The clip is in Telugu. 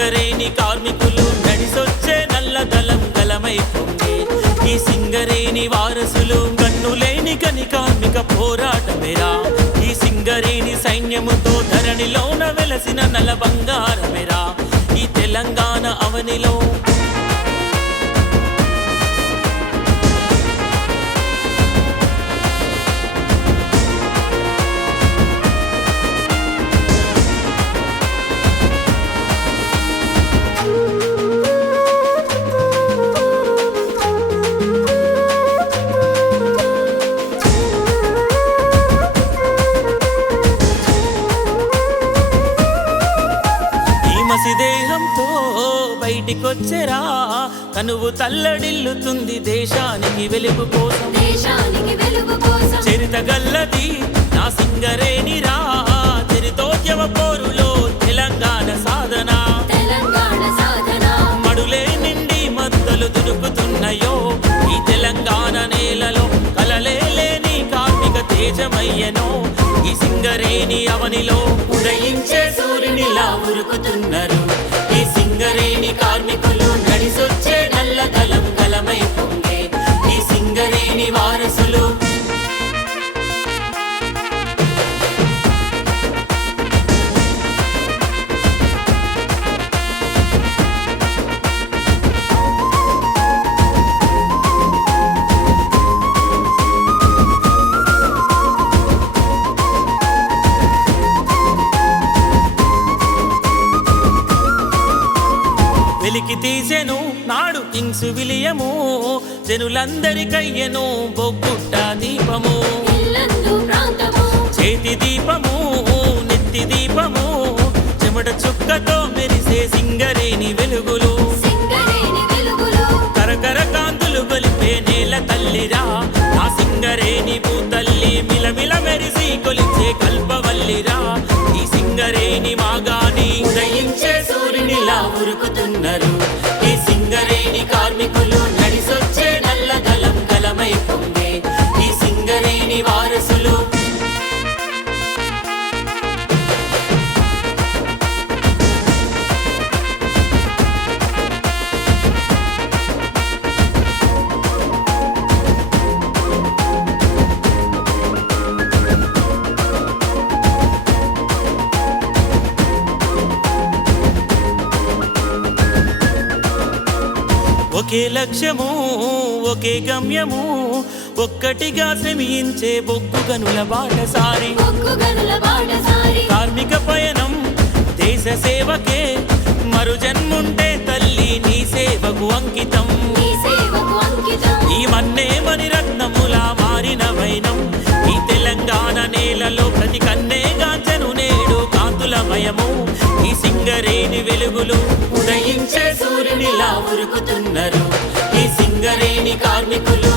సింగరేణి కార్మికులు నడిసొచ్చే నల్లదలం గలమై పొంగే ఈ సింగరేణి వారసులు కన్నులేని కని కార్మిక పోరాటమేరా ఈ సింగరేణి సైన్యముతో ధరణిలోన వెలసిన నల్ల బంగారమేరా ఈ తెలంగాణ అవనిలో దేహంతో బయటికొచ్చెరా కనువు తల్లడిల్లుతుంది దేశానికి వెలుగు కోసం చరిత గల్లది నా సింగరేణిరా చరితోద్యమ పోరులో తెలంగాణ సాధన మడులే నిండి మద్దలు దుడుకుతున్నాయో ఈ తెలంగాణ నేలలో కలలే లేని కార్మిక తేజమయ్యనో ఈ సింగరేణి అవనిలో ఉదయించే సూర్యునిలా ఉరుకుతున్నారు ఈ సింగరేణి కార్మికులు నడిసొచ్చే నల్లదలం గలమై పొంగే ఈ సింగరేణి వారసులు వెలికి తీసెను నాడు కింగ్స్ విలియము జనులందరికయ్యెను బొగ్గుట్ట దీపము చేతి దీపము నెత్తి దీపము చెమట చుక్కతో మెరిసే సింగరేణి వెలుగులు కరకర కాంతులు గొలిపే నేల తల్లిరా ఆ సింగరేణి భూతల్లి మిలమిల మెరిసి కొలిచే కల్పవల్లిరా ఈ సింగరేణి మాగాని ఉదయించే సూర్యునిలా ఉరుకుతున్నారు ఈ సింగరేణి కార్మికులు నడిసొచ్చే నల్లదలం గలమై పొంగే ఈ సింగరేణి వారసులు ఒకే లక్ష్యము ఒకే గమ్యము ఒక్కటిగా శ్రమించే బొగ్గు గనుల బాటసారి కార్మిక పయనం దేశ సేవకే మరు జన్ముంటే తల్లి నీ సేవకు అంకితం ఈ మన్నే మణిరత్నములా మారిన వైనం ఈ తెలంగాణ నేలలో ప్రతి కన్నే గాంచను నేడు కాంతులమయము ఈ సింగరేణి వెలుగులు ఉదయించే సూర్యునిలా ఉరుకుతున్నారు ఈ సింగరేణి కార్మికులు